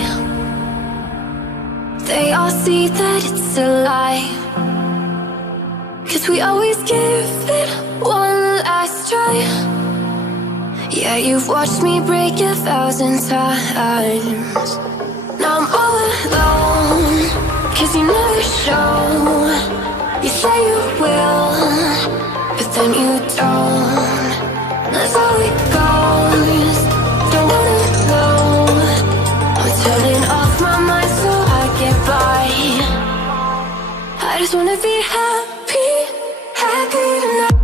goodbye. They all see that it's a lie, 'cause we always give it one last try. Yeah, you've watched me break 1,000 times. Now I'm all alone, 'cause you never show. You say you will, but then you don't. That's how it goes. Don't wanna know. I'm turning off my mind so I get by. I just wanna be happy, happy tonight.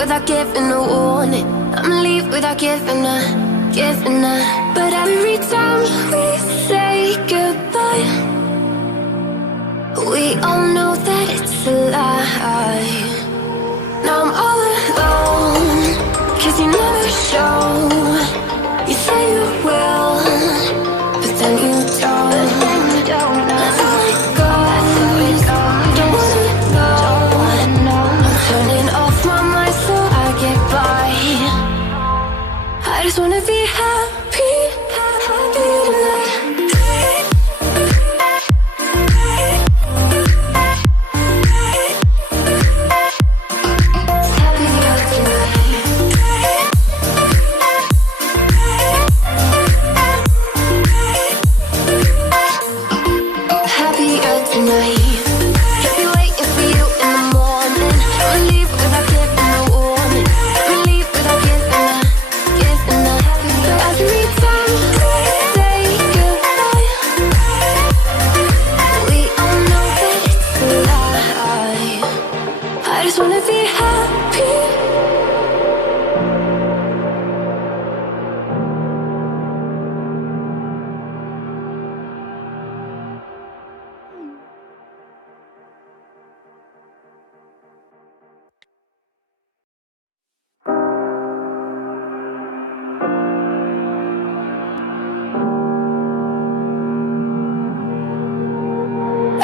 Without giving a warning, I'ma leave without giving a. But every time we say goodbye, we all know that it's a lie. Now I'm all alone, 'cause you never show. You say you will, but then you don't. That's how it goes. Don't wanna know. I'm turning off my mind so I get by. I just wanna be happy, happy tonight.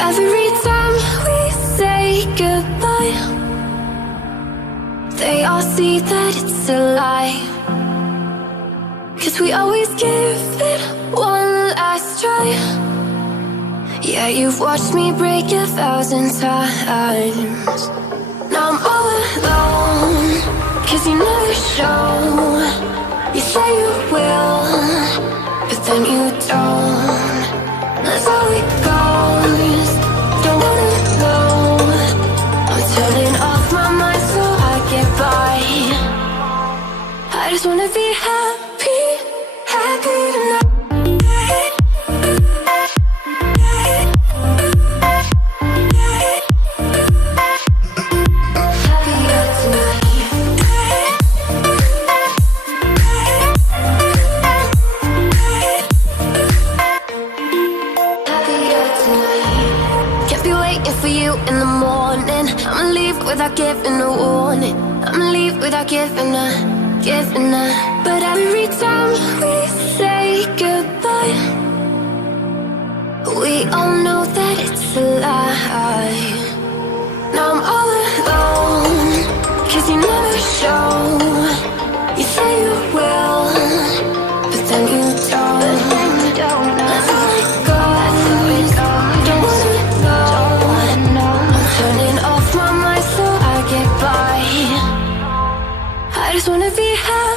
Every time we say goodbye, they all see that it's a lie, 'cause we always give it one last try. Yeah, you've watched me break 1,000 times. Now I'm all alone, 'cause you never show. You say you will, but then you don't. That's how it goes. Don't wanna know. I'm turning off my mind so I get by. I just wanna be happy, happy tonight. In the morning, I'ma leave without giving a warning. I'ma leave without giving a. But every time we say goodbye, we all know that it's a lie. Now I'm all alone, 'cause you never show. You say you will, but then you don't. That's how it goes. Don't wanna know. Turning off my mind so I get by. I just wanna be happy.